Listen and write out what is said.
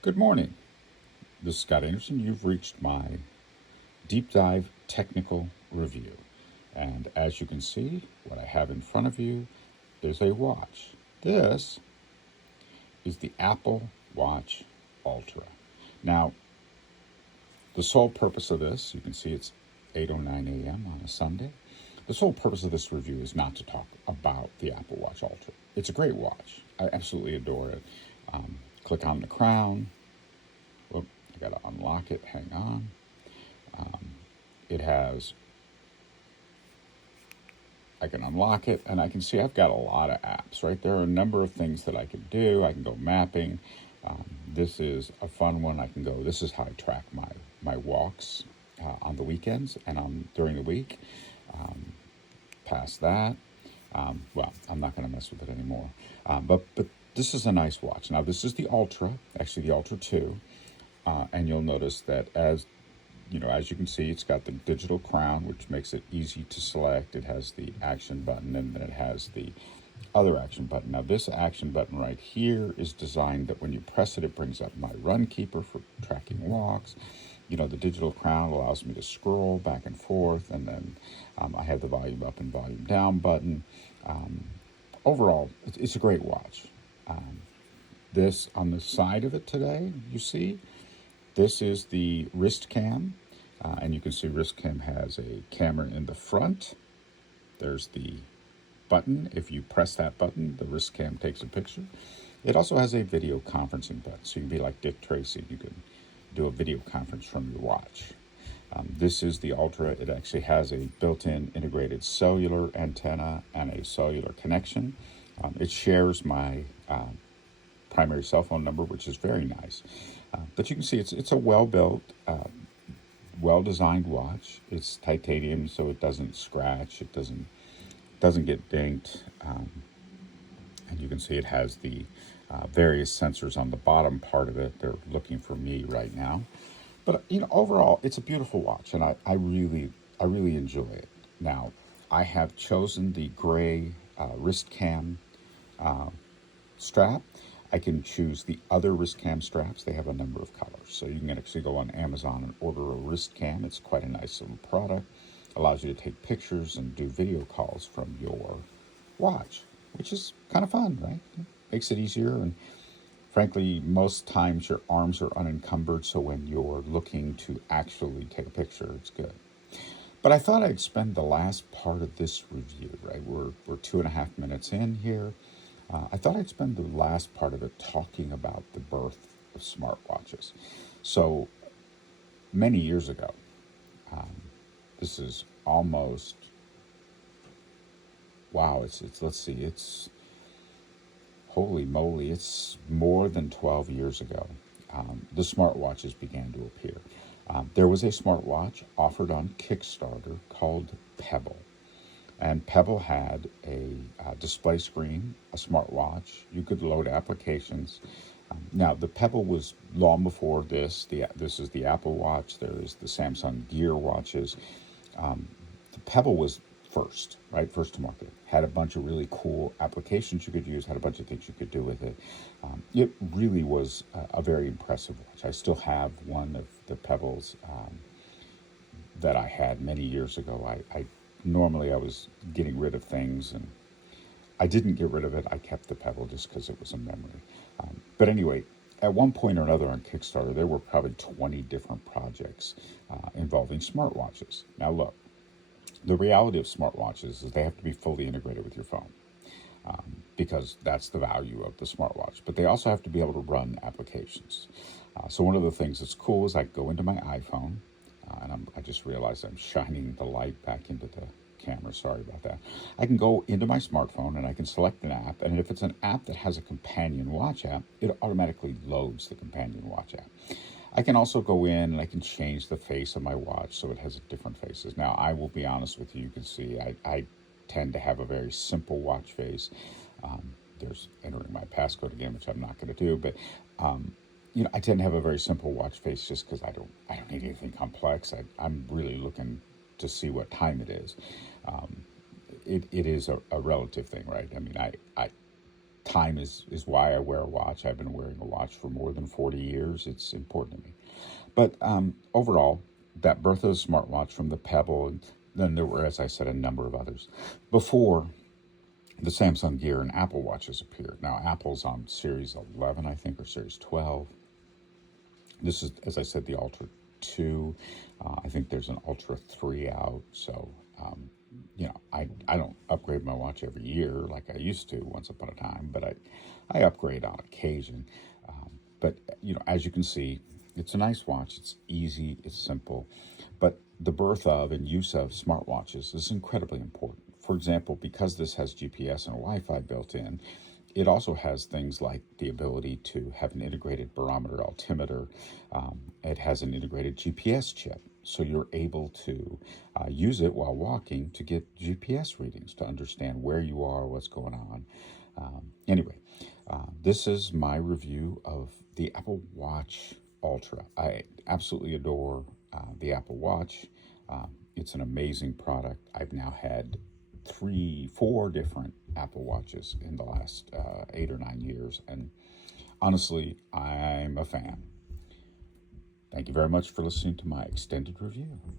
Good morning. This is Scott Anderson. You've reached my deep dive technical review. And as you can see, what I have in front of you is a watch. This is the Apple Watch Ultra. Now, the sole purpose of this, you can see it's 8:09 a.m. on a Sunday. The sole purpose of this review is not to talk about the Apple Watch Ultra. It's a great watch. I absolutely adore it. Click on the crown. Whoop, I gotta unlock it. Hang on. It has, I can unlock it and I can see I've got a lot of apps, right? There are a number of things that I can do. I can go mapping. This is a fun one. I can go, this is how I track my walks on the weekends and during the week. Past that, well, I'm not going to mess with it anymore. But this is a nice watch. Now, this is the Ultra, actually the Ultra 2. And you'll notice that as you can see, it's got the digital crown, which makes it easy to select. It has the action button, and then it has the other action button. Now, this action button right here is designed that when you press it, it brings up my run keeper for tracking walks. The digital crown allows me to scroll back and forth, and then I have the volume up and volume down button. Overall, it's a great watch. This on the side of it today, you see, this is the wrist cam, and you can see wrist cam has a camera in the front. There's the button. If you press that button, the wrist cam takes a picture. It also has a video conferencing button, so you can be like Dick Tracy. You can do a video conference from your watch. This is the Ultra. It actually has a built-in integrated cellular antenna and a cellular connection. It shares my primary cell phone number, which is very nice. But you can see it's a well-built, well-designed watch. It's titanium, so it doesn't scratch. It doesn't get dinged. And you can see it has the various sensors on the bottom part of it. They're looking for me right now. But overall, it's a beautiful watch, and I really enjoy it. Now, I have chosen the gray wrist cam strap. I can choose the other wrist cam straps. They have a number of colors. So you can actually go on Amazon and order a wrist cam. It's quite a nice little product. Allows you to take pictures and do video calls from your watch, which is kind of fun, right? Makes it easier. And frankly, most times your arms are unencumbered. So when you're looking to actually take a picture, it's good. But I thought I'd spend the last part of this review, right? We're 2.5 minutes in here. I thought I'd spend the last part of it talking about the birth of smartwatches. So many years ago, this is almost, wow, it's holy moly, it's more than 12 years ago. The smartwatches began to appear. There was a smartwatch offered on Kickstarter called Pebble. And Pebble had a display screen, a smartwatch. You could load applications. Now, the Pebble was long before this. This is the Apple Watch. There is the Samsung Gear watches. The Pebble was first, right? First to market. Had a bunch of really cool applications you could use, had a bunch of things you could do with it. It really was a very impressive watch. I still have one of the Pebbles that I had many years ago. Normally I was getting rid of things, and I didn't get rid of it. I kept the Pebble just because it was a memory. But anyway, at one point or another on Kickstarter, there were probably 20 different projects involving smartwatches. Now look, the reality of smartwatches is they have to be fully integrated with your phone, because that's the value of the smartwatch. But they also have to be able to run applications. So one of the things that's cool is I go into my iPhone, and I just realized I'm shining the light back into the camera. Sorry about that. I can go into my smartphone and I can select an app. And if it's an app that has a companion watch app, it automatically loads the companion watch app. I can also go in and I can change the face of my watch so it has different faces. Now, I will be honest with you. You can see I tend to have a very simple watch face. There's entering my passcode again, which I'm not going to do. But I tend to have a very simple watch face just because I don't need anything complex. I'm really looking to see what time it is. It is a relative thing, right? I mean, time is why I wear a watch. I've been wearing a watch for more than 40 years. It's important to me. But overall, that birth of the smartwatch from the Pebble, and then there were, as I said, a number of others. Before the Samsung Gear and Apple Watches appeared. Now, Apple's on Series 11, I think, or Series 12. This is, as I said, the Ultra 2. I think there's an Ultra 3 out. So, I don't upgrade my watch every year like I used to once upon a time, but I upgrade on occasion. But, as you can see, it's a nice watch. It's easy. It's simple. But the birth of and use of smartwatches is incredibly important. For example, because this has GPS and Wi-Fi built in, it also has things like the ability to have an integrated barometer altimeter. It has an integrated GPS chip. So you're able to use it while walking to get GPS readings to understand where you are, what's going on. Anyway, this is my review of the Apple Watch Ultra. I absolutely adore the Apple Watch. It's an amazing product. I've now had 4 different Apple Watches in the last 8 or 9 years, and honestly, I'm a fan. Thank you very much for listening to my extended review.